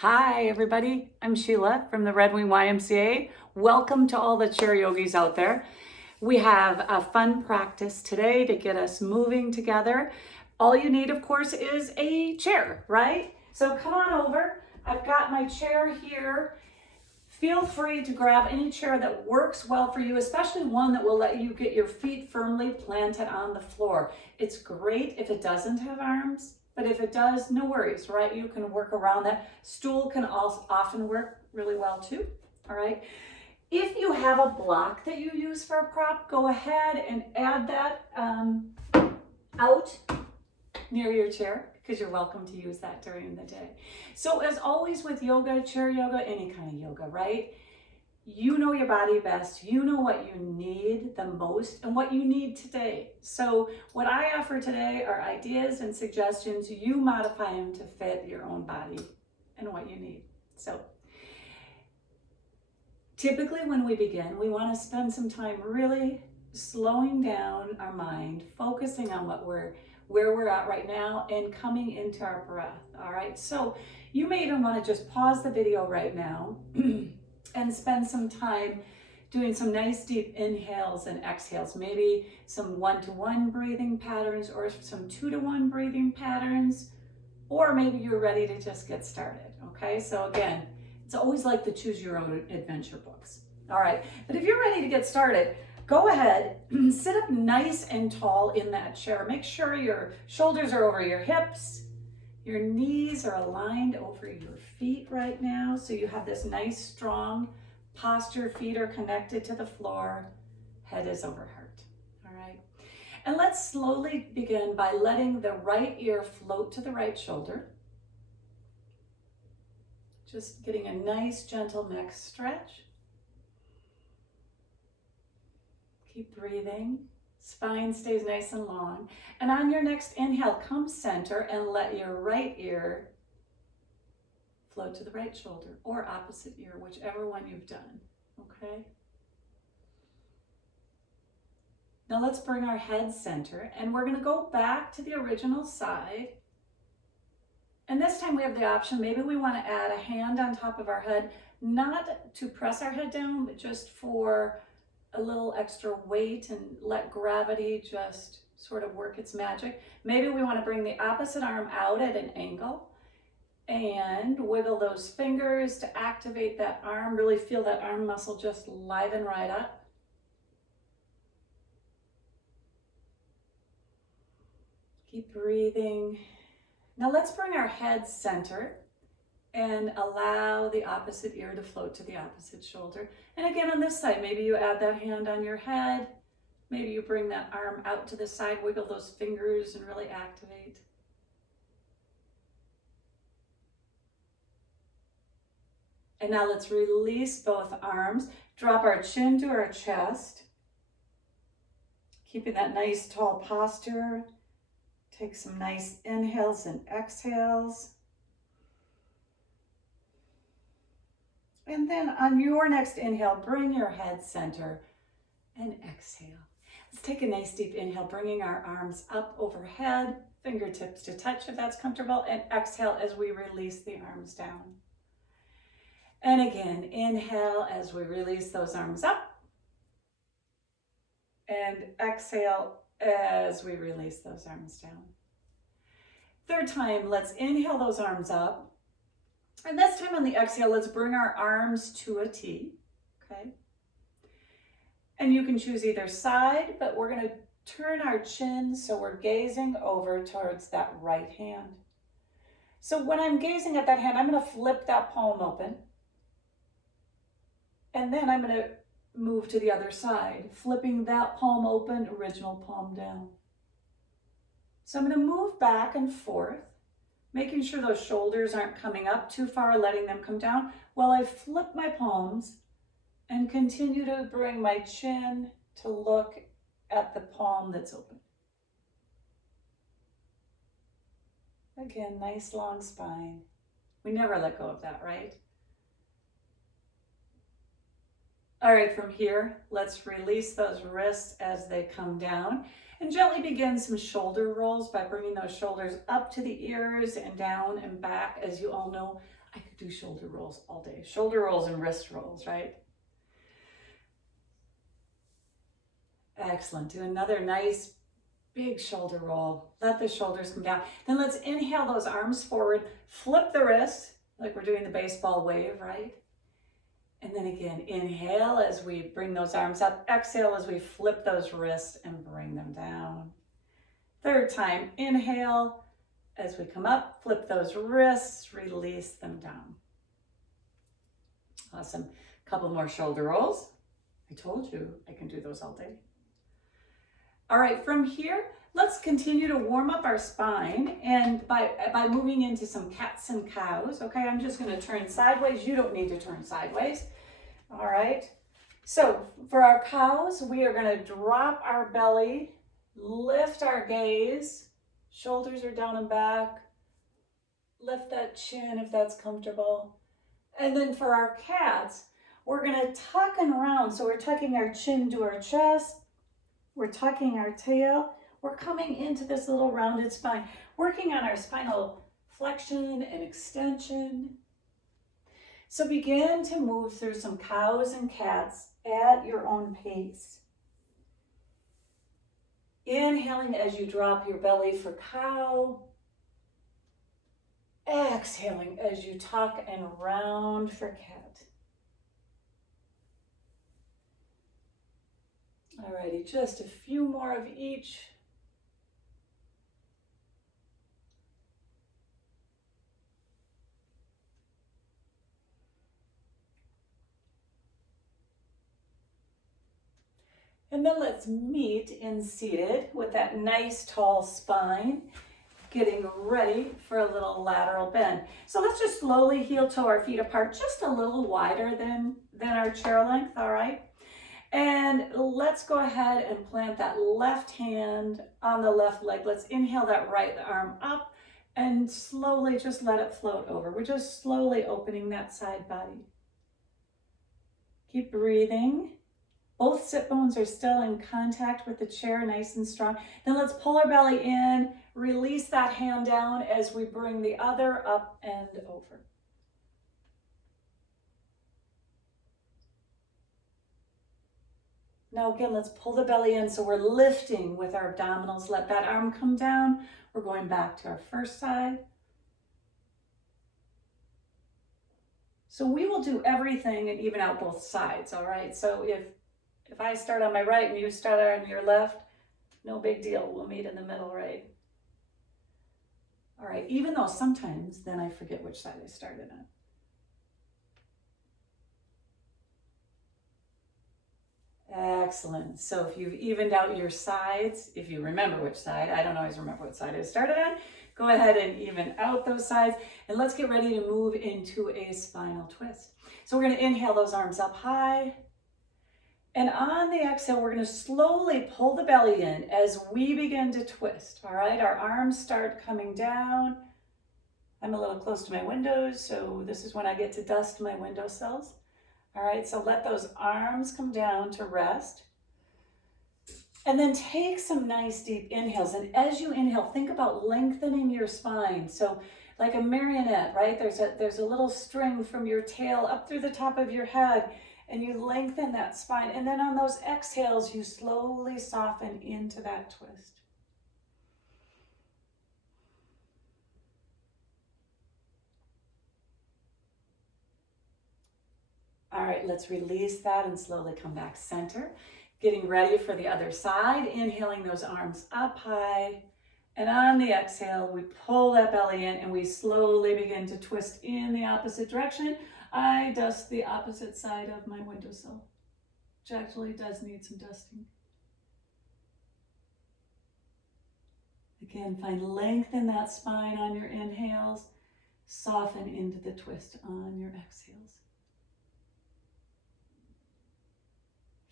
Hi, everybody. I'm Sheila from the Red Wing YMCA. Welcome to all the chair yogis out there. We have a fun practice today to get us moving together. All you need, of course, is a chair, right? So come on over. I've got my chair here. Feel free to grab any chair that works well for you, especially one that will let you get your feet firmly planted on the floor. It's great if it doesn't have arms, but if it does, no worries, right? You can work around that. Stool can also often work really well too, all right? If you have a block that you use for a prop, go ahead and add that out near your chair, because you're welcome to use that during the day. So as always with yoga, chair yoga, any kind of yoga, right? You know your body best. You know what you need the most and what you need today. So what I offer today are ideas and suggestions. You modify them to fit your own body and what you need. So typically when we begin, we want to spend some time really slowing down our mind, focusing on where we're at right now and coming into our breath. All right, so you may even want to just pause the video right now and spend some time doing some nice deep inhales and exhales, maybe some 1-to-1 breathing patterns or some 2-to-1 breathing patterns, or maybe you're ready to just get started. Okay, so again, it's always like the choose your own adventure books. All right, but if you're ready to get started, go ahead, sit up nice and tall in that chair. Make sure your shoulders are over your hips. Your knees are aligned over your feet right now. So you have this nice, strong posture. Feet are connected to the floor. Head is over heart. All right. And let's slowly begin by letting the right ear float to the right shoulder. Just getting a nice, gentle neck stretch. Keep breathing. Spine stays nice and long. And on your next inhale, come center and let your right ear float to the right shoulder or opposite ear, whichever one you've done, okay? Now let's bring our head center and we're gonna go back to the original side. And this time we have the option, maybe we wanna add a hand on top of our head, not to press our head down, but just for a little extra weight and let gravity just sort of work its magic. Maybe we want to bring the opposite arm out at an angle and wiggle those fingers to activate that arm. Really feel that arm muscle just liven right up. Keep breathing. Now let's bring our head center and allow the opposite ear to float to the opposite shoulder. And again, on this side, maybe you add that hand on your head. Maybe you bring that arm out to the side, wiggle those fingers and really activate. And now let's release both arms. Drop our chin to our chest. Keeping that nice tall posture. Take some nice inhales and exhales. And then on your next inhale, bring your head center and exhale. Let's take a nice deep inhale, bringing our arms up overhead, fingertips to touch if that's comfortable, and exhale as we release the arms down. And again, inhale as we release those arms up, and exhale as we release those arms down. Third time, let's inhale those arms up. And this time on the exhale, let's bring our arms to a T, okay? And you can choose either side, but we're gonna turn our chin so we're gazing over towards that right hand. So when I'm gazing at that hand, I'm gonna flip that palm open. And then I'm gonna move to the other side, flipping that palm open, original palm down. So I'm gonna move back and forth, making sure those shoulders aren't coming up too far, letting them come down while I flip my palms and continue to bring my chin to look at the palm that's open. Again, nice long spine. We never let go of that, right? All right, from here, let's release those wrists as they come down. And gently begin some shoulder rolls by bringing those shoulders up to the ears and down and back. As you all know, I could do shoulder rolls all day. Shoulder rolls and wrist rolls, right? Excellent. Do another nice big shoulder roll. Let the shoulders come down. Then let's inhale those arms forward. Flip the wrist like we're doing the baseball wave, right? And then again, inhale as we bring those arms up. Exhale as we flip those wrists and bring them down. Third time, inhale as we come up, flip those wrists, release them down. Awesome. Couple more shoulder rolls. I told you I can do those all day. All right, from here, let's continue to warm up our spine and by moving into some cats and cows. Okay, I'm just going to turn sideways. You don't need to turn sideways. All right. So for our cows, we are going to drop our belly, lift our gaze, shoulders are down and back. Lift that chin if that's comfortable. And then for our cats, we're going to tuck and round. So we're tucking our chin to our chest. We're tucking our tail. We're coming into this little rounded spine, working on our spinal flexion and extension. So begin to move through some cows and cats at your own pace. Inhaling as you drop your belly for cow. Exhaling as you tuck and round for cat. Alrighty, just a few more of each. And then let's meet in seated with that nice tall spine, getting ready for a little lateral bend. So let's just slowly heel toe our feet apart, just a little wider than our chair length, all right? And let's go ahead and plant that left hand on the left leg. Let's inhale that right arm up and slowly just let it float over. We're just slowly opening that side body. Keep breathing. Both sit bones are still in contact with the chair, nice and strong. Then let's pull our belly in, release that hand down as we bring the other up and over. Now again, let's pull the belly in so we're lifting with our abdominals. Let that arm come down. We're going back to our first side. So we will do everything and even out both sides, all right? So if I start on my right and you start on your left, no big deal. We'll meet in the middle, right? All right, even though sometimes then I forget which side I started on. Excellent. So if you've evened out your sides, if you remember which side, I don't always remember what side I started on, go ahead and even out those sides. And let's get ready to move into a spinal twist. So we're going to inhale those arms up high. And on the exhale, we're going to slowly pull the belly in as we begin to twist. All right, our arms start coming down. I'm a little close to my windows, so this is when I get to dust my windowsills. All right, so let those arms come down to rest. And then take some nice deep inhales. And as you inhale, think about lengthening your spine. So like a marionette, right? There's a little string from your tail up through the top of your head, and you lengthen that spine. And then on those exhales, you slowly soften into that twist. All right, let's release that and slowly come back center. Getting ready for the other side, inhaling those arms up high. And on the exhale, we pull that belly in and we slowly begin to twist in the opposite direction. I dust the opposite side of my windowsill, which actually does need some dusting. Again, find length in that spine on your inhales. Soften into the twist on your exhales.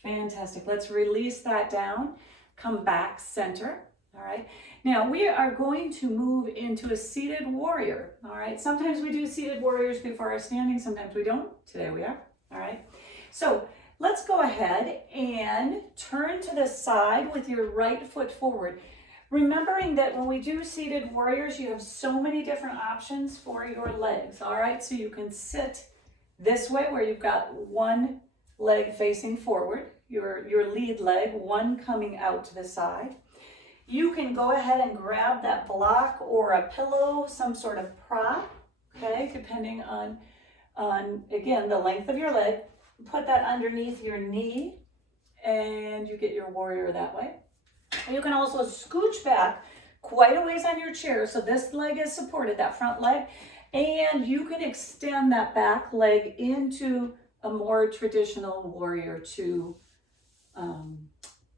Fantastic. Let's release that down. Come back center. All right. Now we are going to move into a seated warrior. All right. Sometimes we do seated warriors before our standing. Sometimes we don't. Today we are. All right. So let's go ahead and turn to the side with your right foot forward. Remembering that when we do seated warriors, you have so many different options for your legs. All right, so you can sit this way where you've got one leg facing forward, your lead leg, one coming out to the side. You can go ahead and grab that block or a pillow, some sort of prop, okay, depending on again, the length of your leg. Put that underneath your knee and you get your warrior that way. You can also scooch back quite a ways on your chair. So this leg is supported, that front leg, and you can extend that back leg into a more traditional warrior two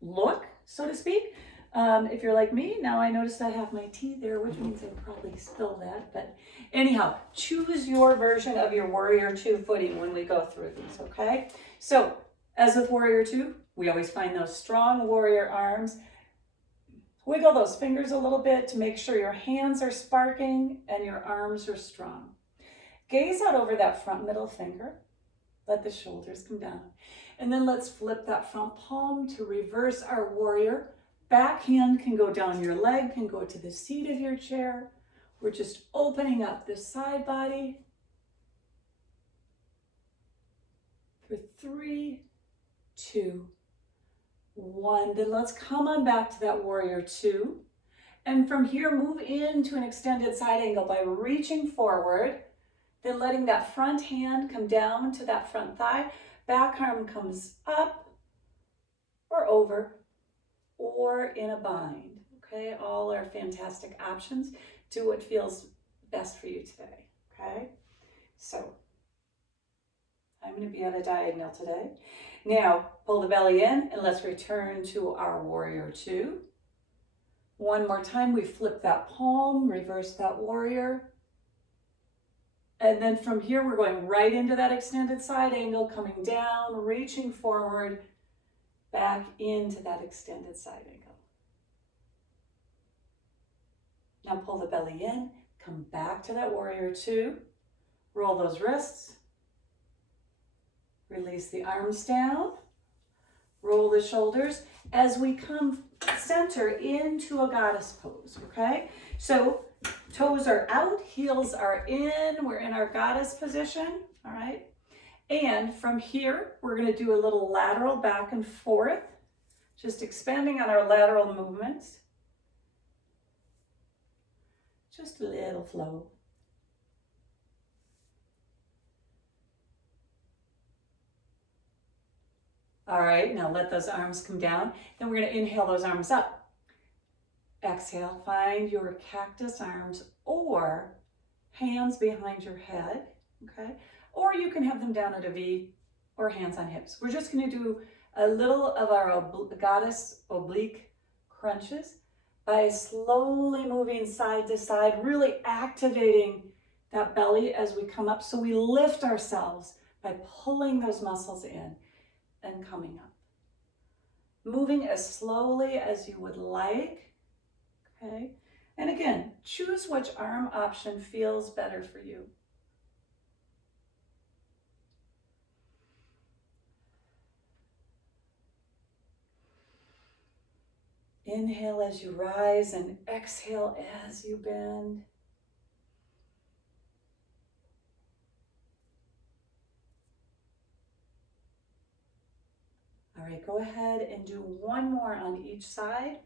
look, so to speak. If you're like me, now I noticed I have my tea there, which means I probably spilled that. But anyhow, choose your version of your warrior two footing when we go through these, okay? So as with warrior two, we always find those strong warrior arms. Wiggle those fingers a little bit to make sure your hands are sparking and your arms are strong. Gaze out over that front middle finger. Let the shoulders come down. And then let's flip that front palm to reverse our warrior. Back hand can go down your leg, can go to the seat of your chair. We're just opening up the side body. For 3, 2, 1. Then let's come on back to that warrior two. And from here, move into an extended side angle by reaching forward, then letting that front hand come down to that front thigh. Back arm comes up or over or in a bind. Okay, all are fantastic options. Do what feels best for you today. Okay, so I'm going to be at a diagonal today. Now, pull the belly in and let's return to our warrior two. One more time, we flip that palm, reverse that warrior. And then from here, we're going right into that extended side angle, coming down, reaching forward, back into that extended side angle. Now pull the belly in, come back to that warrior two, roll those wrists. Release the arms down, roll the shoulders as we come center into a goddess pose, okay? So toes are out, heels are in, we're in our goddess position, all right? And from here, we're gonna do a little lateral back and forth, just expanding on our lateral movements. Just a little flow. All right, now let those arms come down. Then we're going to inhale those arms up. Exhale, find your cactus arms or hands behind your head, okay? Or you can have them down at a V or hands on hips. We're just going to do a little of our goddess oblique crunches by slowly moving side to side, really activating that belly as we come up. So we lift ourselves by pulling those muscles in and coming up. Moving as slowly as you would like, okay? And again, choose which arm option feels better for you. Inhale as you rise and exhale as you bend. All right, go ahead and do one more on each side.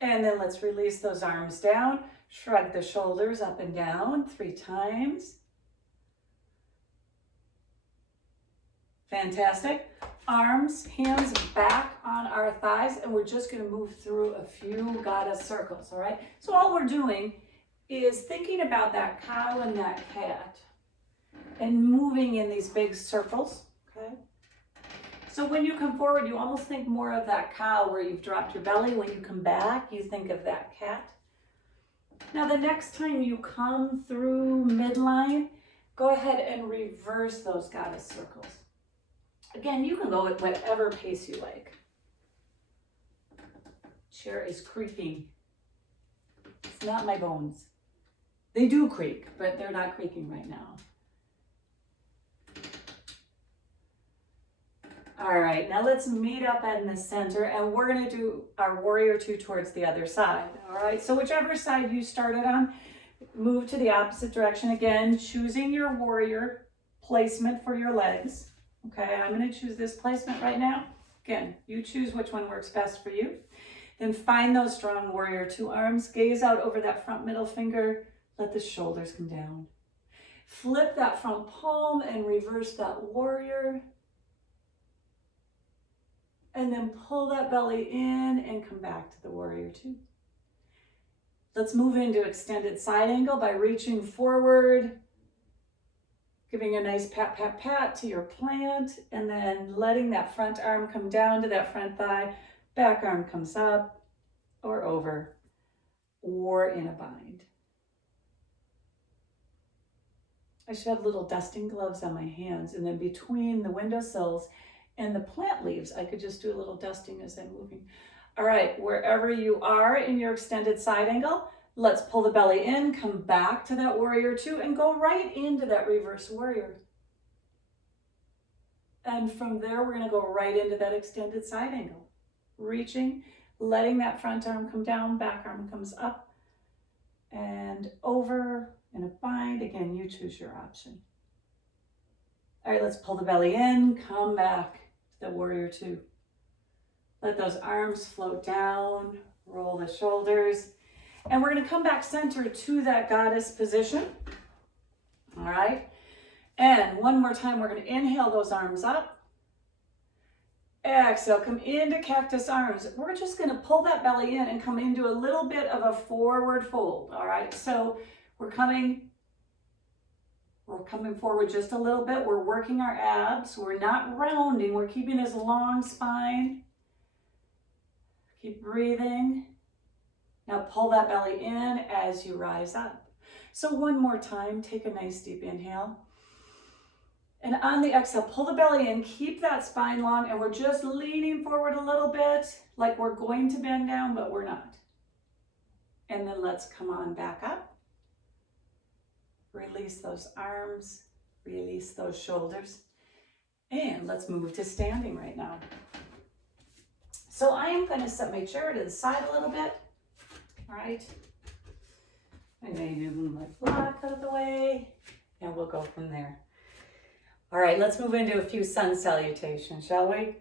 And then let's release those arms down. Shrug the shoulders up and down 3 times. Fantastic. Arms, hands back on our thighs, and we're just going to move through a few goddess circles, all right? So all we're doing is thinking about that cow and that cat and moving in these big circles, okay? So when you come forward, you almost think more of that cow where you've dropped your belly. When you come back, you think of that cat. Now the next time you come through midline, go ahead and reverse those goddess circles. Again, you can go at whatever pace you like. Chair is creaking. It's not my bones. They do creak, but they're not creaking right now. All right, now let's meet up in the center and we're gonna do our warrior two towards the other side. All right, so whichever side you started on, move to the opposite direction. Again, choosing your warrior placement for your legs. Okay, I'm gonna choose this placement right now. Again, you choose which one works best for you. Then find those strong warrior two arms, gaze out over that front middle finger, let the shoulders come down. Flip that front palm and reverse that warrior. And then pull that belly in and come back to the warrior two. Let's move into extended side angle by reaching forward, giving a nice pat, pat, pat to your plant, and then letting that front arm come down to that front thigh. Back arm comes up or over or in a bind. I should have little dusting gloves on my hands, and then between the windowsills and the plant leaves, I could just do a little dusting as I'm moving. All right, wherever you are in your extended side angle, let's pull the belly in, come back to that warrior two, and go right into that reverse warrior. And from there, we're gonna go right into that extended side angle. Reaching, letting that front arm come down, back arm comes up and over in a bind. Again, you choose your option. All right, let's pull the belly in, come back to the warrior two. Let those arms float down, roll the shoulders, and we're gonna come back center to that goddess position. All right, and one more time, we're gonna inhale those arms up. Exhale, come into cactus arms. We're just gonna pull that belly in and come into a little bit of a forward fold, all right? So we're coming forward just a little bit. We're working our abs. We're not rounding. We're keeping this long spine. Keep breathing. Now pull that belly in as you rise up. So one more time, take a nice deep inhale. And on the exhale, pull the belly in, keep that spine long, and we're just leaning forward a little bit, like we're going to bend down, but we're not. And then let's come on back up. Release those arms, release those shoulders, and let's move to standing right now. So I am going to set my chair to the side a little bit, all right? I maybe move my block out of the way, and we'll go from there. All right, let's move into a few sun salutations, shall we?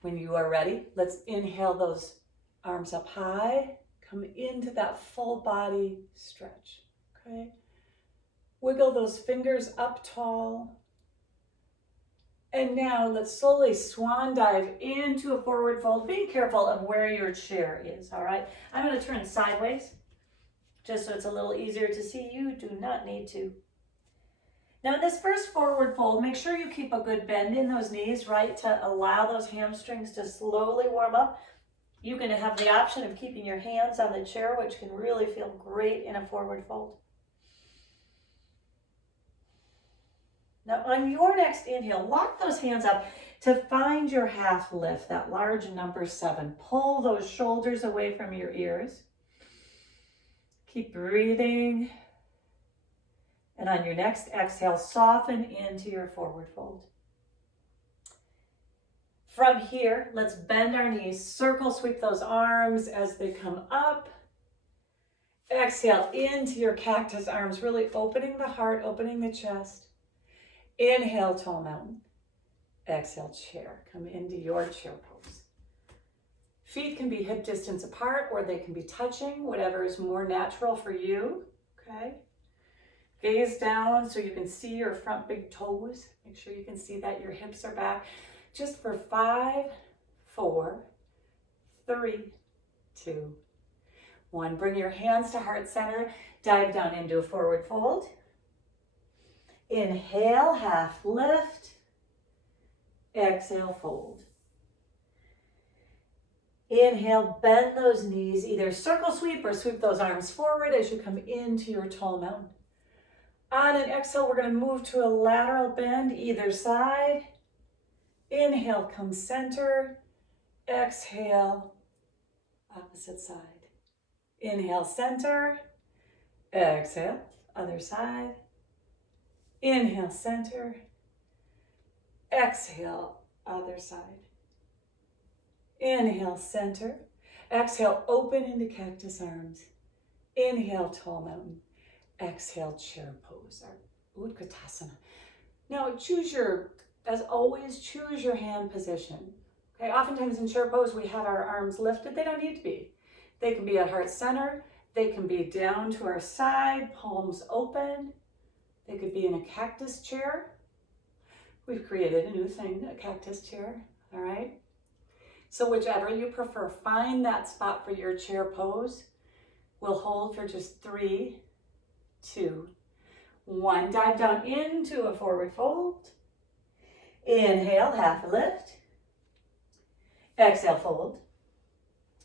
When you are ready, let's inhale those arms up high, come into that full body stretch, okay? Wiggle those fingers up tall. And now let's slowly swan dive into a forward fold, being careful of where your chair is, all right? I'm gonna turn sideways, just so it's a little easier to see. You do not need to. Now in this first forward fold, make sure you keep a good bend in those knees, right? To allow those hamstrings to slowly warm up. You can have the option of keeping your hands on the chair, which can really feel great in a forward fold. Now on your next inhale, walk those hands up to find your half lift, that large number 7. Pull those shoulders away from your ears. Keep breathing. And on your next exhale, soften into your forward fold. From here, let's bend our knees, circle sweep those arms as they come up. Exhale into your cactus arms, really opening the heart, opening the chest. Inhale, tall mountain. Exhale, chair. Come into your chair pose. Feet can be hip distance apart or they can be touching, whatever is more natural for you, okay? Gaze down so you can see your front big toes. Make sure you can see that your hips are back. Just for 5, 4, 3, 2, 1. Bring your hands to heart center. Dive down into a forward fold. Inhale, half lift. Exhale, fold. Inhale, bend those knees, either circle sweep or sweep those arms forward as you come into your tall mountain. On an exhale, we're going to move to a lateral bend either side. Inhale, come center. Exhale, opposite side. Inhale, center. Exhale, other side. Inhale, center. Exhale, Other side. Inhale, center. Exhale, open into cactus arms. Inhale, tall mountain. Exhale, chair pose, or Utkatasana. Now as always, choose your hand position. Okay, oftentimes in chair pose, we have our arms lifted. They don't need to be. They can be at heart center. They can be down to our side, palms open. They could be in a cactus chair. We've created a new thing, a cactus chair, all right? So whichever you prefer, find that spot for your chair pose. We'll hold for just 3, 2, 1. Dive down into a forward fold. Inhale, half lift. Exhale, fold.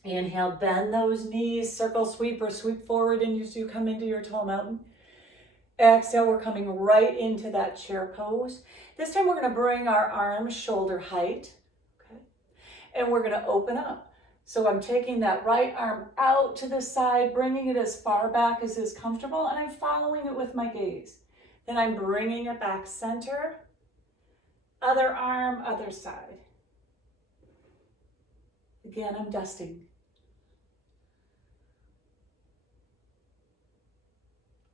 Inhale, bend those knees, circle sweep or sweep forward and as you come into your tall mountain. Exhale, we're coming right into that chair pose. This time we're going to bring our arms shoulder height, okay? And we're going to open up. So I'm taking that right arm out to the side, bringing it as far back as is comfortable, and I'm following it with my gaze. Then I'm bringing it back center, other arm, other side. Again, I'm dusting.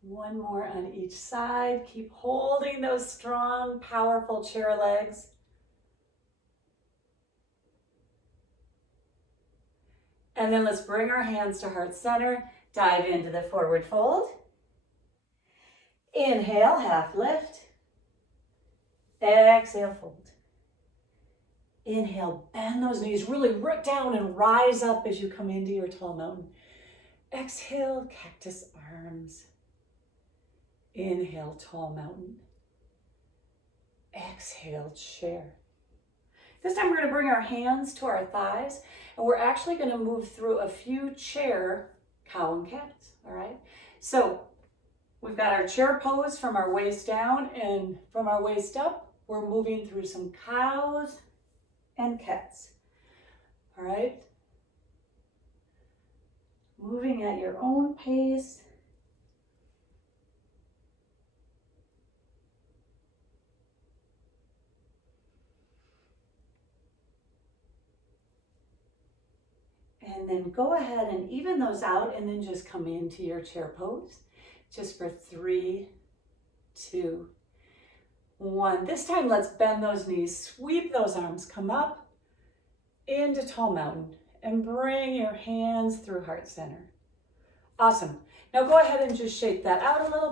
One more on each side. Keep holding those strong, powerful chair legs. And then let's bring our hands to heart center. Dive into the forward fold. Inhale, half lift. Exhale, fold. Inhale, bend those knees, really root down and rise up as you come into your tall mountain. Exhale, cactus arms. Inhale, tall mountain. Exhale, chair. This time we're going to bring our hands to our thighs, and we're actually going to move through a few chair cow and cats, all right? So we've got our chair pose from our waist down, and from our waist up, we're moving through some cows and cats, all right? Moving at your own pace. And then go ahead and even those out and then just come into your chair pose. Just for 3, 2, 1. This time let's bend those knees, sweep those arms, come up into tall mountain and bring your hands through heart center. Awesome. Now go ahead and just shake that out a little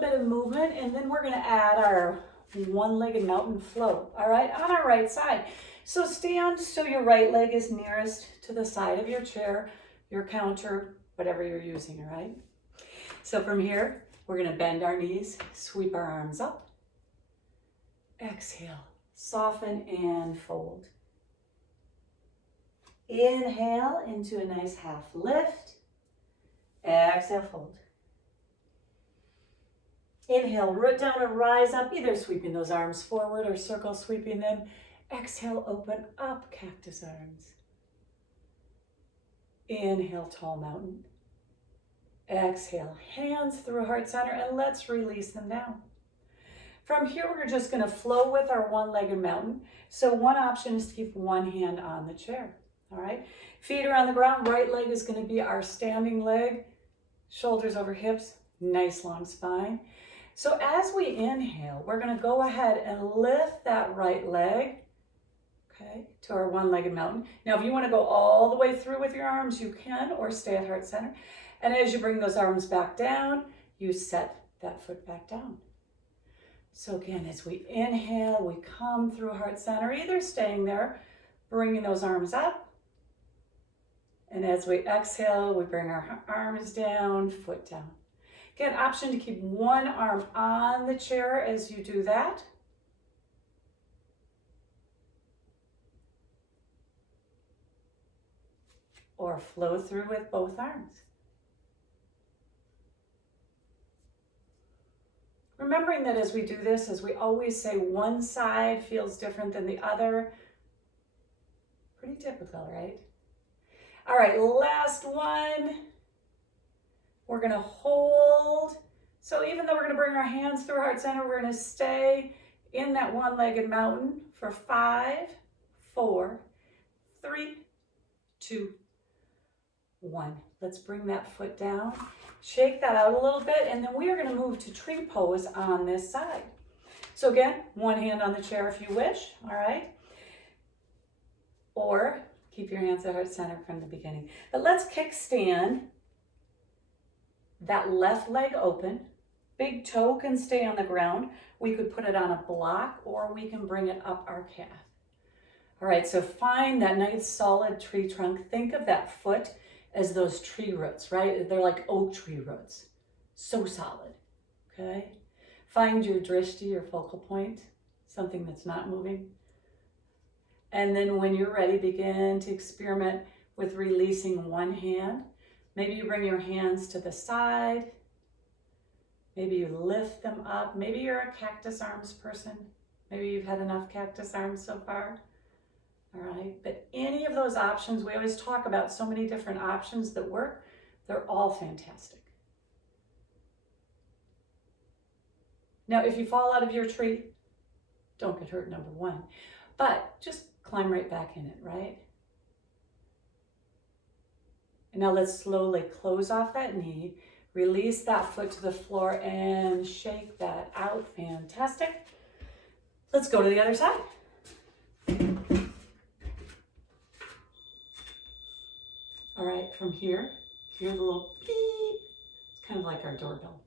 bit of movement, and then we're gonna add our one-legged mountain flow, all right, on our right side. So stand so your right leg is nearest to the side of your chair, your counter, whatever you're using, all right? So from here, we're gonna bend our knees, sweep our arms up. Exhale, soften and fold. Inhale into a nice half lift. Exhale, fold. Inhale, root down and rise up, either sweeping those arms forward or circle sweeping them. Exhale, open up, cactus arms. Inhale, tall mountain. Exhale, hands through heart center, and let's release them down. From here, we're just gonna flow with our one-legged mountain. So one option is to keep one hand on the chair, all right? Feet are on the ground, right leg is gonna be our standing leg, shoulders over hips, nice long spine. So as we inhale, we're gonna go ahead and lift that right leg, okay, to our one-legged mountain. Now, if you wanna go all the way through with your arms, you can, or stay at heart center. And as you bring those arms back down, you set that foot back down. So again, as we inhale, we come through heart center, either staying there, bringing those arms up. And as we exhale, we bring our arms down, foot down. Again, option to keep one arm on the chair as you do that. Or flow through with both arms. Remembering that as we do this, as we always say, one side feels different than the other. Pretty typical, right? All right, last one. We're gonna hold. So even though we're gonna bring our hands through heart center, we're gonna stay in that one-legged mountain for 5, 4, 3, 2, 1. Let's bring that foot down. Shake that out a little bit, and then we are going to move to tree pose on this side. So again, one hand on the chair if you wish, all right? Or keep your hands at heart center from the beginning. But let's kickstand that left leg open. Big toe can stay on the ground. We could put it on a block, or we can bring it up our calf. All right, so find that nice solid tree trunk. Think of that foot as those tree roots, right? They're like oak tree roots. So solid, okay? Find your drishti, your focal point, something that's not moving. And then when you're ready, begin to experiment with releasing one hand. Maybe you bring your hands to the side. Maybe you lift them up. Maybe you're a cactus arms person. Maybe you've had enough cactus arms so far. All right, but any of those options, we always talk about so many different options that work. They're all fantastic. Now, if you fall out of your tree, don't get hurt, number one, but just climb right back in it, right? And now let's slowly close off that knee, release that foot to the floor and shake that out. Fantastic. Let's go to the other side. All right, from here, hear the little beep. It's kind of like our doorbell.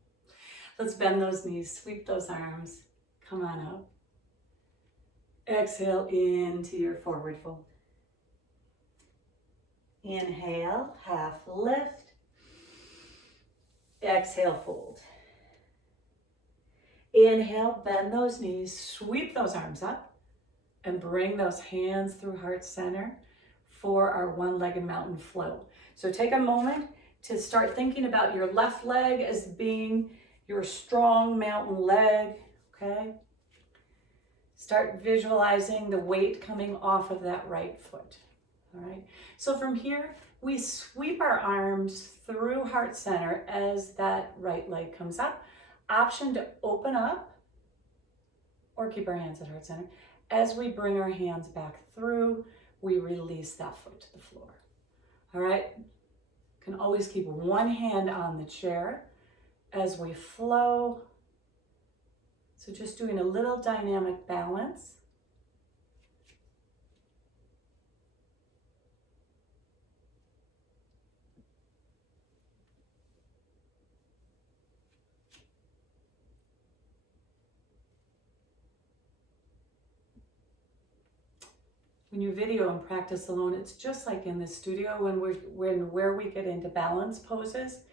Let's bend those knees, sweep those arms, come on up. Exhale into your forward fold. Inhale, half lift. Exhale, fold. Inhale, bend those knees, sweep those arms up, and bring those hands through heart center for our one-legged mountain flow. So take a moment to start thinking about your left leg as being your strong mountain leg, okay? Start visualizing the weight coming off of that right foot, all right? So from here, we sweep our arms through heart center as that right leg comes up. Option to open up or keep our hands at heart center. As we bring our hands back through, we release that foot to the floor. All right, can always keep one hand on the chair as we flow. So just doing a little dynamic balance. When you video and practice alone, it's just like in the studio where we get into balance poses,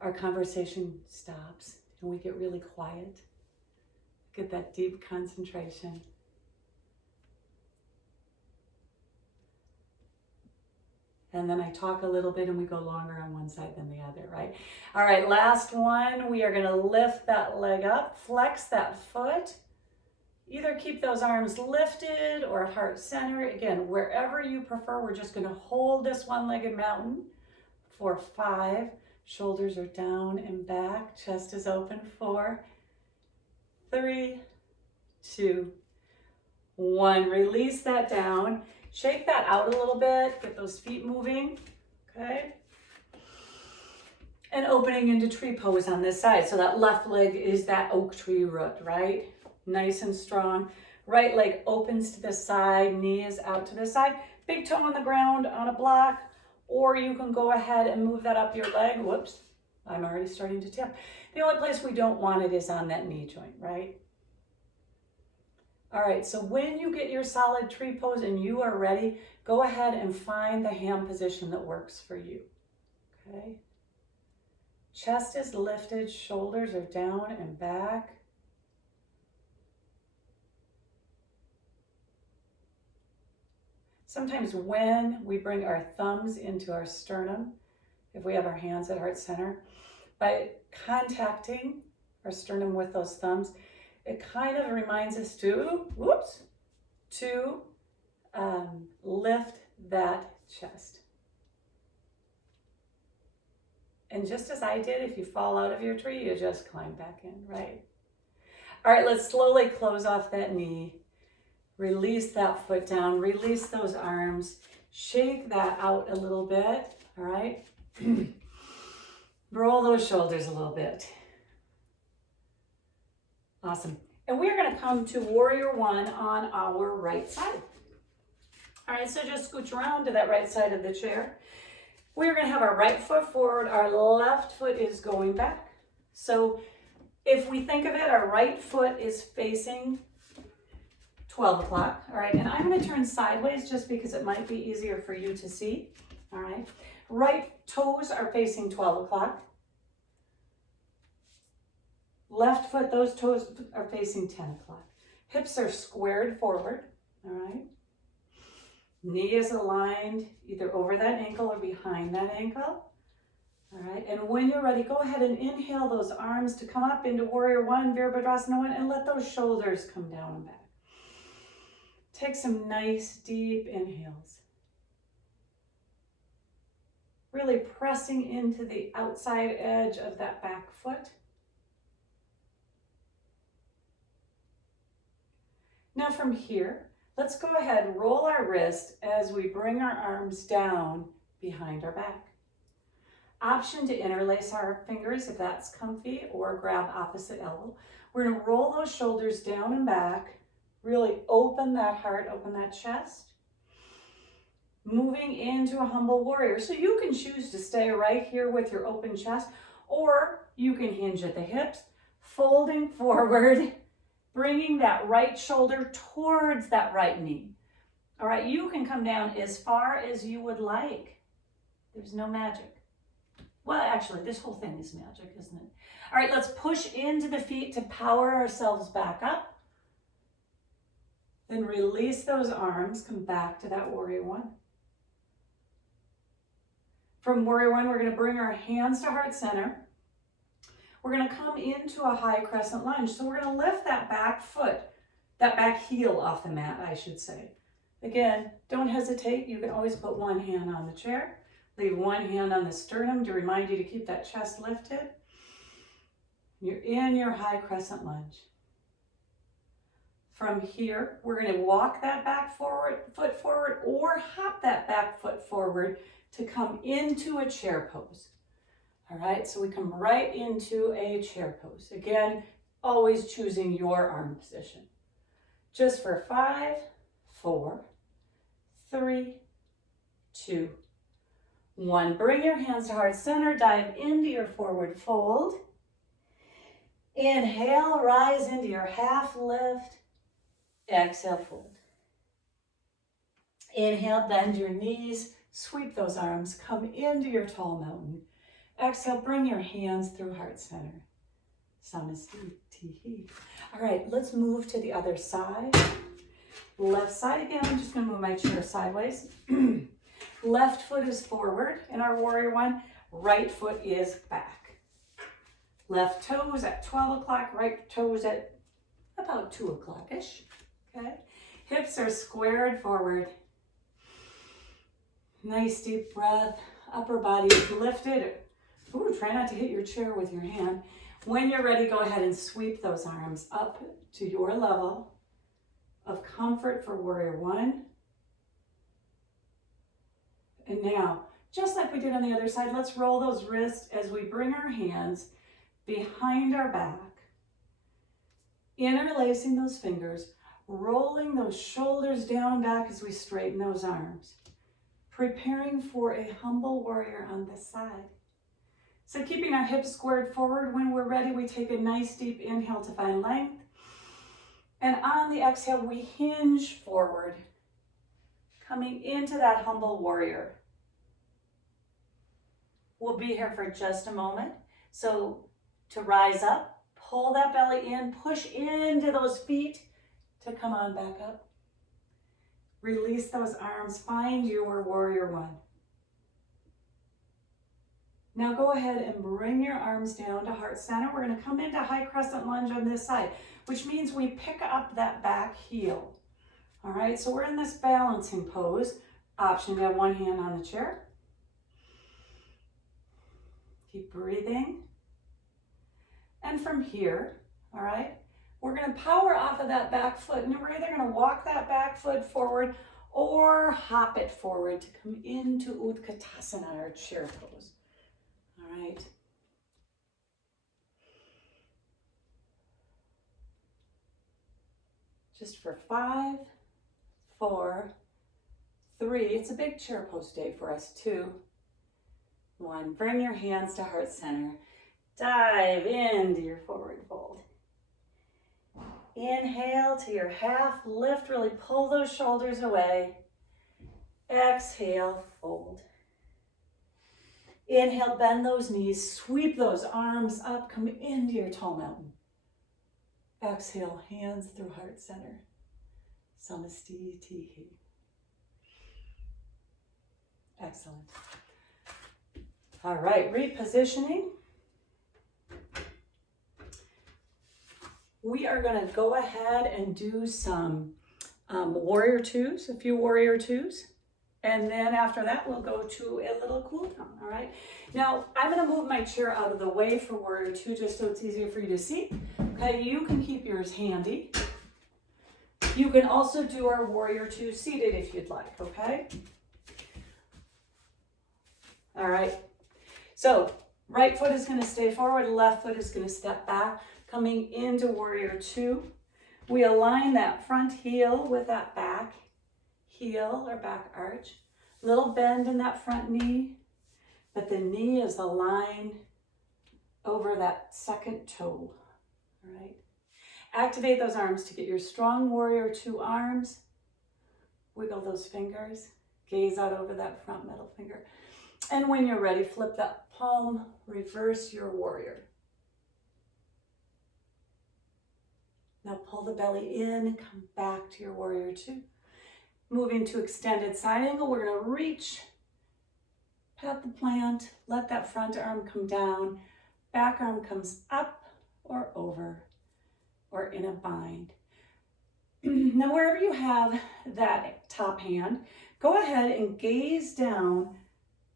our conversation stops and we get really quiet. Get that deep concentration. And then I talk a little bit and we go longer on one side than the other, right? All right, last one. We are gonna lift that leg up, flex that foot. Either keep those arms lifted or heart center. Again, wherever you prefer, we're just gonna hold this one-legged mountain for 5. Shoulders are down and back, chest is open. 4, 3, 2, 1. Release that down. Shake that out a little bit. Get those feet moving, okay? And opening into tree pose on this side. So that left leg is that oak tree root, right? Nice and strong. Right leg opens to the side, knee is out to the side. Big toe on the ground on a block, or you can go ahead and move that up your leg. Whoops, I'm already starting to tip. The only place we don't want it is on that knee joint, right? All right, so when you get your solid tree pose and you are ready, go ahead and find the hand position that works for you, okay? Chest is lifted, shoulders are down and back. Sometimes when we bring our thumbs into our sternum, if we have our hands at heart center, by contacting our sternum with those thumbs, it kind of reminds us to, lift that chest. And just as I did, if you fall out of your tree, you just climb back in, right? All right, let's slowly close off that knee. Release that foot down, release those arms, shake that out a little bit, all right? Roll those shoulders a little bit. Awesome. And we're gonna come to warrior one on our right side. All right, so just scooch around to that right side of the chair. We're gonna have our right foot forward, our left foot is going back. So if we think of it, our right foot is facing 12 o'clock, all right? And I'm gonna turn sideways just because it might be easier for you to see, all right? Right toes are facing 12 o'clock. Left foot, those toes are facing 10 o'clock. Hips are squared forward, all right? Knee is aligned either over that ankle or behind that ankle. All right, and when you're ready, go ahead and inhale those arms to come up into warrior one, Virabhadrasana one, and let those shoulders come down and back. Take some nice deep inhales. Really pressing into the outside edge of that back foot. Now from here, let's go ahead and roll our wrist as we bring our arms down behind our back. Option to interlace our fingers if that's comfy, or grab opposite elbow. We're gonna roll those shoulders down and back, really open that heart, open that chest. Moving into a humble warrior. So you can choose to stay right here with your open chest, or you can hinge at the hips, folding forward, bringing that right shoulder towards that right knee. All right, you can come down as far as you would like. There's no magic. Well, actually, this whole thing is magic, isn't it? All right, let's push into the feet to power ourselves back up. Then release those arms, come back to that warrior one. From warrior one, we're gonna bring our hands to heart center. We're gonna come into a high crescent lunge. So we're gonna lift that back foot, that back heel off the mat, I should say. Again, don't hesitate. You can always put one hand on the chair. Leave one hand on the sternum to remind you to keep that chest lifted. You're in your high crescent lunge. From here, we're going to walk that back foot forward, or hop that back foot forward to come into a chair pose. All right, so we come right into a chair pose. Again, always choosing your arm position. Just for 5, 4, 3, 2, 1. Bring your hands to heart center, dive into your forward fold. Inhale, rise into your half lift. Exhale, fold. Inhale, bend your knees, sweep those arms, come into your tall mountain. Exhale, bring your hands through heart center. Namaste. All right, let's move to the other side. Left side again, I'm just gonna move my chair sideways. Left foot is forward in our warrior one, right foot is back. Left toes at 12 o'clock, right toes at about 2 o'clock-ish, okay? Hips are squared forward. Nice deep breath, upper body is lifted. Ooh, try not to hit your chair with your hand. When you're ready, go ahead and sweep those arms up to your level of comfort for warrior one. And now, just like we did on the other side, let's roll those wrists as we bring our hands behind our back, interlacing those fingers, rolling those shoulders down and back as we straighten those arms, preparing for a humble warrior on this side. So keeping our hips squared forward, when we're ready, we take a nice deep inhale to find length. And on the exhale, we hinge forward, coming into that humble warrior. We'll be here for just a moment. So to rise up, pull that belly in, push into those feet to come on back up. Release those arms, find your warrior one. Now go ahead and bring your arms down to heart center. We're gonna come into high crescent lunge on this side, which means we pick up that back heel. All right, so we're in this balancing pose. Option to have one hand on the chair. Keep breathing. And from here, all right, We're going to power off of that back foot, and we're either going to walk that back foot forward or hop it forward to come into Utkatasana, or chair pose. All right. Just for 5, 4, 3. It's a big chair pose day for us. 2, 1. Bring your hands to heart center. Dive into your forward fold. Inhale to your half lift. Really pull those shoulders away. Exhale, fold. Inhale, bend those knees. Sweep those arms up. Come into your tall mountain. Exhale, hands through heart center. Samasti Tihi. Excellent. All right, repositioning. We are going to go ahead and do some warrior twos, a few warrior twos. And then after that, we'll go to a little cool down, all right? Now, I'm going to move my chair out of the way for warrior two, just so it's easier for you to see. Okay, you can keep yours handy. You can also do our warrior two seated if you'd like, okay? All right, so right foot is going to stay forward, left foot is going to step back, coming into warrior two. We align that front heel with that back heel or back arch. Little bend in that front knee, but the knee is aligned over that second toe, all right? Activate those arms to get your strong warrior two arms. Wiggle those fingers, gaze out over that front middle finger. And when you're ready, flip that palm, reverse your warrior. Now pull the belly in, come back to your warrior two. Moving to extended side angle, we're going to reach, pat the plant, let that front arm come down, back arm comes up or over or in a bind. Now wherever you have that top hand, go ahead and gaze down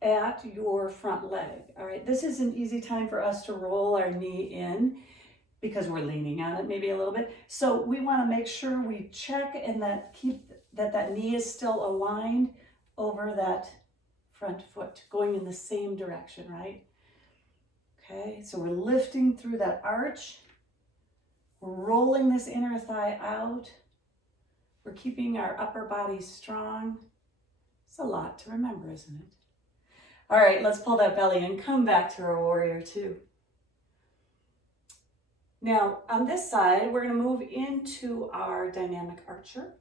at your front leg. All right, this is an easy time for us to roll our knee in because we're leaning on it maybe a little bit. So we want to make sure we check and keep that knee is still aligned over that front foot, going in the same direction, right? Okay, so we're lifting through that arch. We're rolling this inner thigh out. We're keeping our upper body strong. It's a lot to remember, isn't it? All right, let's pull that belly in. Come back to our warrior two. Now, on this side, we're going to move into our dynamic archer.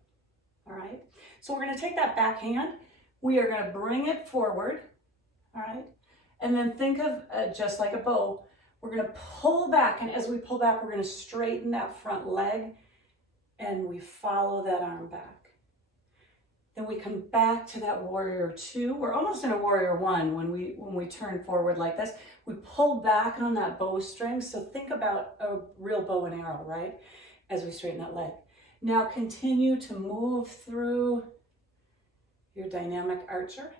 All right, so we're going to take that back hand. We are going to bring it forward. All right, and then think of just like a bow. We're going to pull back, and as we pull back, we're going to straighten that front leg, and we follow that arm back. Then we come back to that warrior two. We're almost in a warrior one when we turn forward like this. We pull back on that bowstring. So think about a real bow and arrow, right? As we straighten that leg. Now continue to move through your dynamic archer.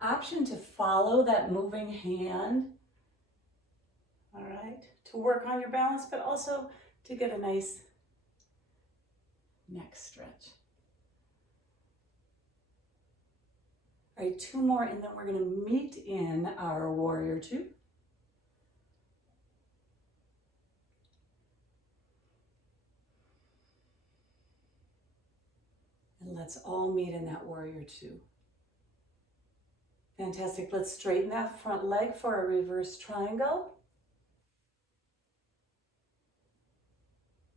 Option to follow that moving hand. All right, to work on your balance, but also to get a nice neck stretch. All right, 2 more, and then we're going to meet in our warrior two. And let's all meet in that warrior two. Fantastic. Let's straighten that front leg for a reverse triangle.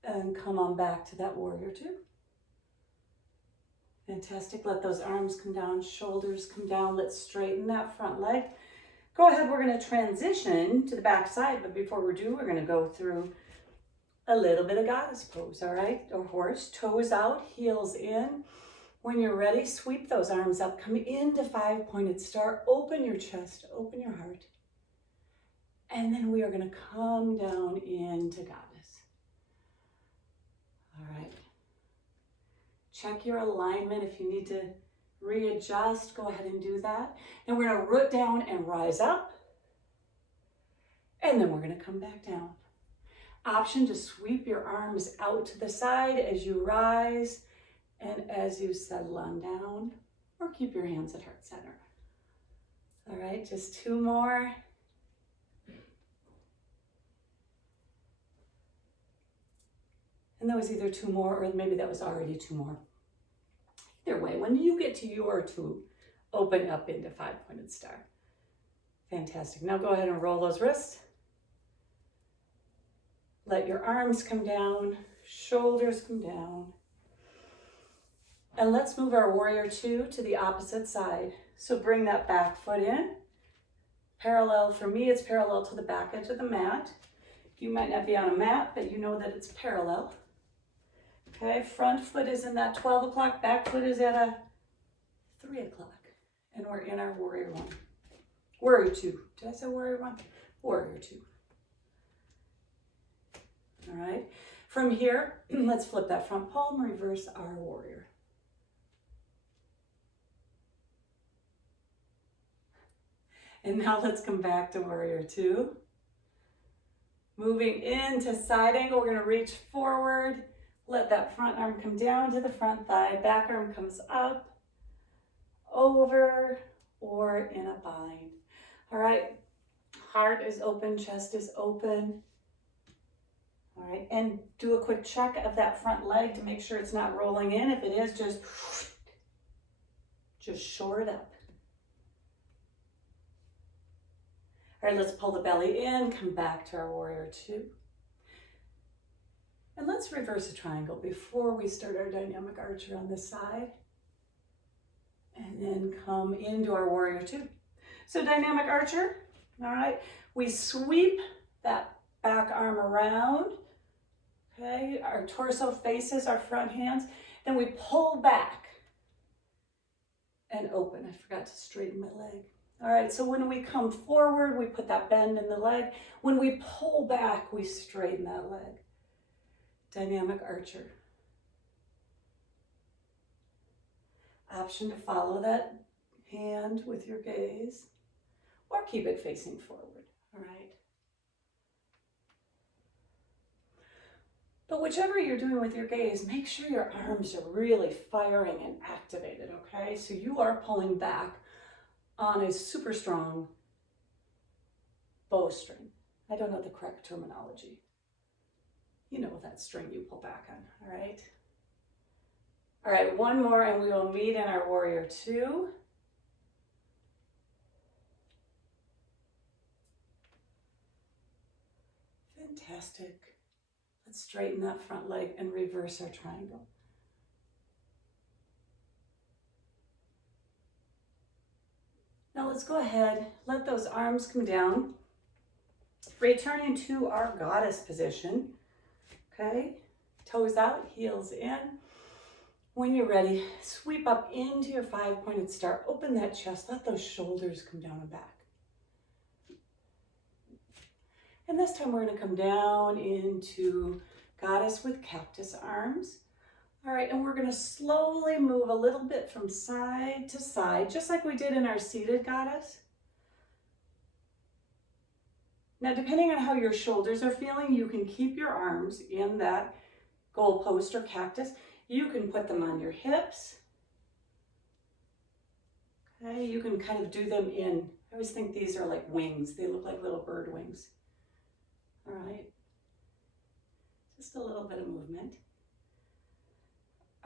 And come on back to that warrior two. Fantastic. Let those arms come down, shoulders come down. Let's straighten that front leg. Go ahead, we're going to transition to the back side, but before we do, we're going to go through a little bit of goddess pose, all right? Or horse, toes out, heels in. When you're ready, sweep those arms up, come into 5-pointed star, open your chest, open your heart. And then we are going to come down into goddess. All right. Check your alignment. If you need to readjust, go ahead and do that. And we're going to root down and rise up. And then we're going to come back down. Option to sweep your arms out to the side as you rise and as you settle on down, or keep your hands at heart center. All right, just 2 more. And that was either 2 more, or maybe that was already 2 more. Either way, when you get to your 2, open up into 5-pointed star. Fantastic. Now go ahead and roll those wrists. Let your arms come down, shoulders come down. And let's move our warrior 2 to the opposite side. So bring that back foot in. Parallel, for me, it's parallel to the back edge of the mat. You might not be on a mat, but you know that it's parallel. Okay, front foot is in that 12 o'clock, back foot is at a 3 o'clock. And we're in our warrior 1. Warrior 2. Did I say warrior 1? Warrior 2. All right, from here, let's flip that front palm, reverse our warrior. And now let's come back to warrior 2. Moving into side angle, we're gonna reach forward. Let that front arm come down to the front thigh. Back arm comes up, over, or in a bind. All right, heart is open, chest is open. All right, and do a quick check of that front leg to make sure it's not rolling in. If it is, just shore it up. All right, let's pull the belly in, come back to our warrior 2. And let's reverse a triangle before we start our dynamic archer on this side. And then come into our warrior 2. So dynamic archer, all right, we sweep that back arm around. Okay, our torso faces our front hands. Then we pull back and open. I forgot to straighten my leg. All right, so when we come forward, we put that bend in the leg. When we pull back, we straighten that leg. Dynamic archer. Option to follow that hand with your gaze or keep it facing forward, all right? But whichever you're doing with your gaze, make sure your arms are really firing and activated, okay? So you are pulling back on a super strong bowstring. I don't know the correct terminology. You know that string you pull back on, all right? All right, 1 more and we will meet in our warrior 2. Fantastic. Let's straighten that front leg and reverse our triangle. Now let's go ahead, let those arms come down, returning to our goddess position, okay? Toes out, heels in. When you're ready, sweep up into your 5-pointed star, open that chest, let those shoulders come down and back. And this time we're gonna come down into goddess with cactus arms. All right, and we're gonna slowly move a little bit from side to side, just like we did in our seated goddess. Now, depending on how your shoulders are feeling, you can keep your arms in that goalpost or cactus. You can put them on your hips. Okay, you can kind of do them in, I always think these are like wings. They look like little bird wings. All right, just a little bit of movement.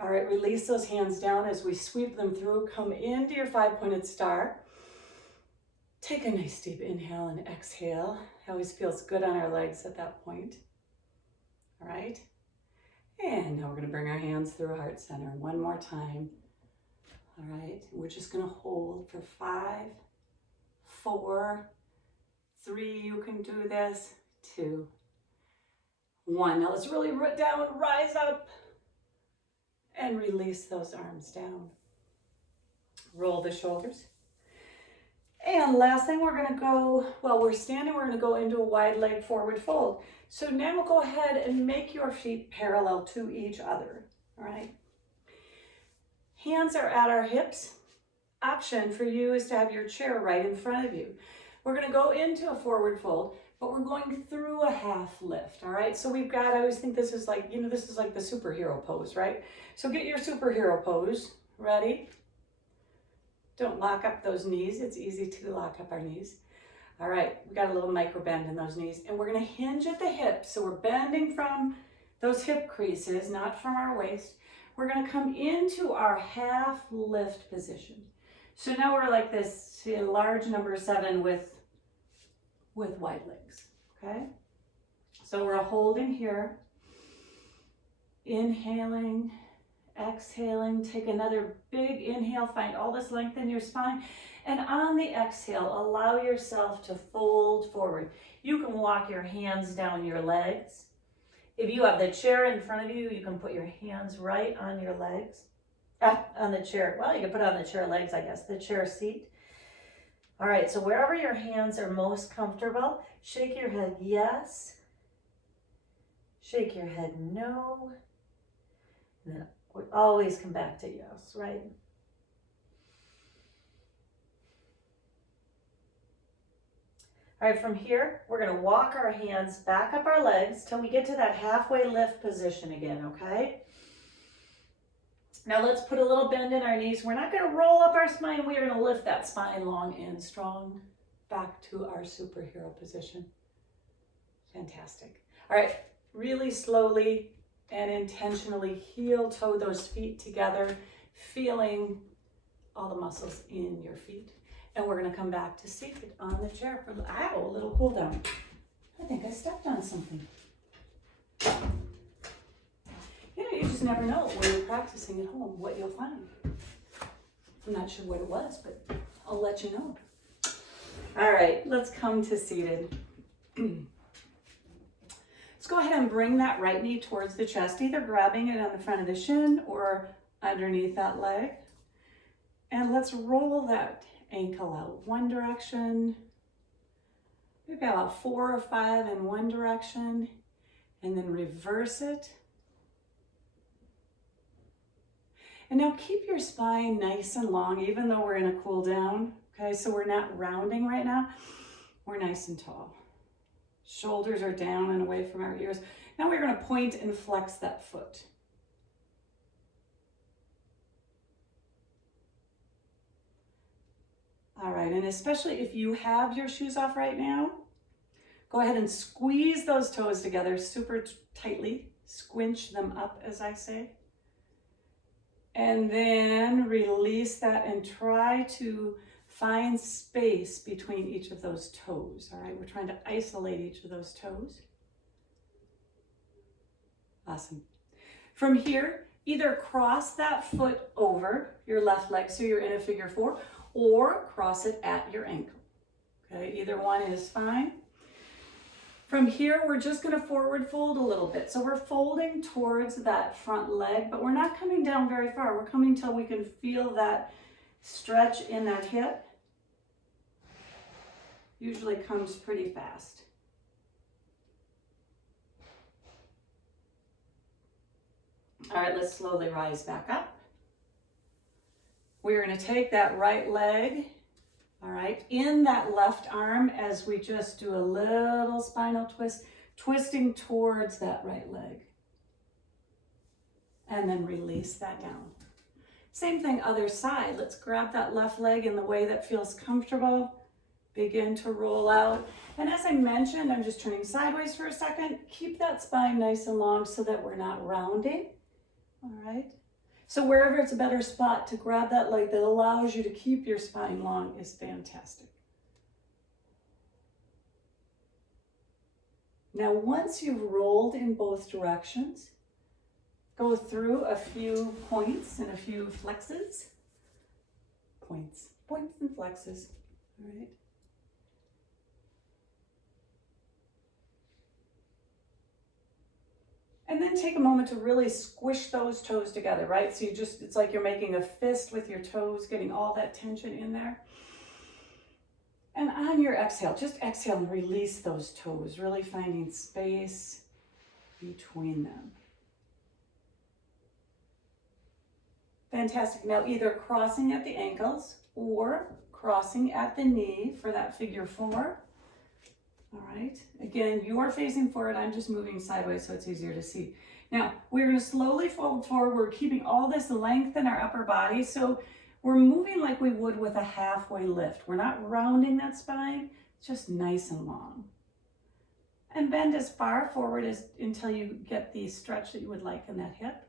All right, release those hands down as we sweep them through. Come into your 5-pointed star. Take a nice deep inhale and exhale. It always feels good on our legs at that point. All right. And now we're going to bring our hands through heart center one more time. All right. We're just going to hold for 5, 4, 3. You can do this. 2, 1. Now let's really root down, rise up. And release those arms down. Roll the shoulders. And last thing, we're gonna go, while we're standing, we're gonna go into a wide leg forward fold. So now we'll go ahead and make your feet parallel to each other, all right? Hands are at our hips. Option for you is to have your chair right in front of you. We're gonna go into a forward fold. but we're going through a half lift, all right? So we've got, I always think this is like, this is like the superhero pose, right? So get your superhero pose ready. Don't lock up those knees. It's easy to lock up our knees. All right, we got a little micro bend in those knees, and we're gonna hinge at the hips. So we're bending from those hip creases, not from our waist. We're gonna come into our half lift position. So now we're like this, see, a large number 7 with wide legs, okay? So we're holding here, inhaling, exhaling, take another big inhale, find all this length in your spine. And on the exhale, allow yourself to fold forward. You can walk your hands down your legs. If you have the chair in front of you, you can put your hands right on your legs, on the chair. Well, you can put it on the chair legs, I guess, the chair seat. All right, so wherever your hands are most comfortable, shake your head yes, shake your head no, and then we always come back to yes, right? All right, from here, we're gonna walk our hands back up our legs till we get to that halfway lift position again, okay? Now let's put a little bend in our knees. We're not gonna roll up our spine. We are gonna lift that spine long and strong back to our superhero position. Fantastic. All right, really slowly and intentionally heel toe those feet together, feeling all the muscles in your feet. And we're gonna come back to seated on the chair for a little cool down. I think I stepped on something. You just never know when you're practicing at home what you'll find. I'm not sure what it was, but I'll let you know. All right, let's come to seated. Let's go ahead and bring that right knee towards the chest, either grabbing it on the front of the shin or underneath that leg. And let's roll that ankle out one direction, maybe about 4 or 5 in one direction, and then reverse it. And now keep your spine nice and long, even though we're in a cool down. Okay, so we're not rounding right now. We're nice and tall. Shoulders are down and away from our ears. Now we're going to point and flex that foot. All right, and especially if you have your shoes off right now, go ahead and squeeze those toes together super tightly. Squinch them up, as I say. And then release that and try to find space between each of those toes. All right, we're trying to isolate each of those toes. Awesome. From here, either cross that foot over your left leg so you're in a figure 4, or cross it at your ankle. Okay, either one is fine. From here, we're just going to forward fold a little bit. So we're folding towards that front leg, but we're not coming down very far. We're coming till we can feel that stretch in that hip. Usually comes pretty fast. All right, let's slowly rise back up. We're going to take that right leg, all right, in that left arm as we just do a little spinal twist, twisting towards that right leg. And then release that down. Same thing, other side. Let's grab that left leg in the way that feels comfortable. Begin to roll out. And as I mentioned, I'm just turning sideways for a second. Keep that spine nice and long so that we're not rounding. All right. So wherever it's a better spot to grab that leg that allows you to keep your spine long is fantastic. Now, once you've rolled in both directions, go through a few points and a few flexes. Points and flexes, all right? And then take a moment to really squish those toes together, right? So it's like you're making a fist with your toes, getting all that tension in there. And on your exhale, just exhale and release those toes, really finding space between them. Fantastic. Now either crossing at the ankles or crossing at the knee for that figure 4. All right, again, you're facing forward. I'm just moving sideways so it's easier to see. Now, we're gonna slowly fold forward. We're keeping all this length in our upper body. So we're moving like we would with a halfway lift. We're not rounding that spine, it's just nice and long. And bend as far forward as until you get the stretch that you would like in that hip.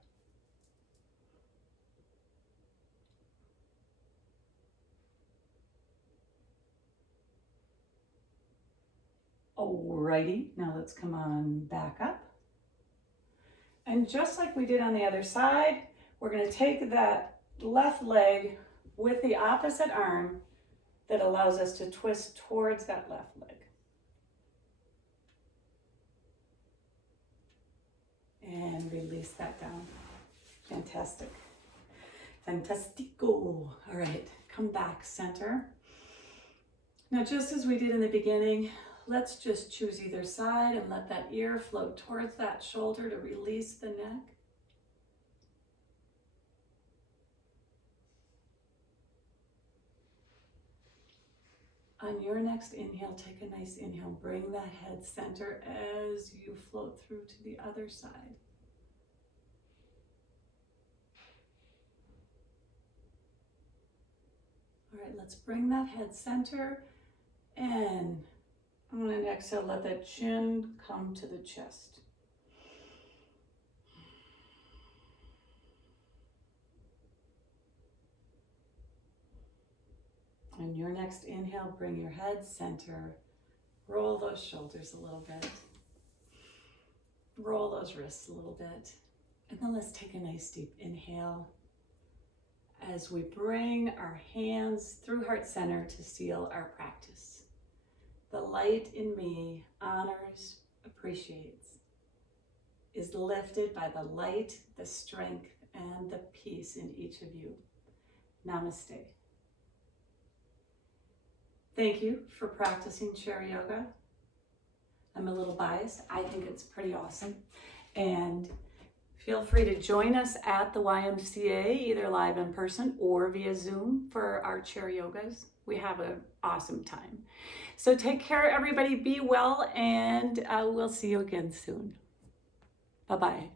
Alrighty, now let's come on back up. And just like we did on the other side, we're going to take that left leg with the opposite arm that allows us to twist towards that left leg. And release that down. Fantastic. Fantastico. All right, come back center. Now, just as we did in the beginning, let's just choose either side and let that ear float towards that shoulder to release the neck. On your next inhale, take a nice inhale. Bring that head center as you float through to the other side. All right, let's bring that head center, and I'm going to exhale, let that chin come to the chest. On your next inhale, bring your head center, roll those shoulders a little bit, roll those wrists a little bit, and then let's take a nice deep inhale as we bring our hands through heart center to seal our practice. The light in me honors, appreciates, is lifted by the light, the strength, and the peace in each of you. Namaste. Thank you for practicing chair yoga. I'm a little biased. I think it's pretty awesome. And feel free to join us at the YMCA, either live in person or via Zoom for our chair yogas. We have an awesome time. So take care, everybody. Be well, and we'll see you again soon. Bye-bye.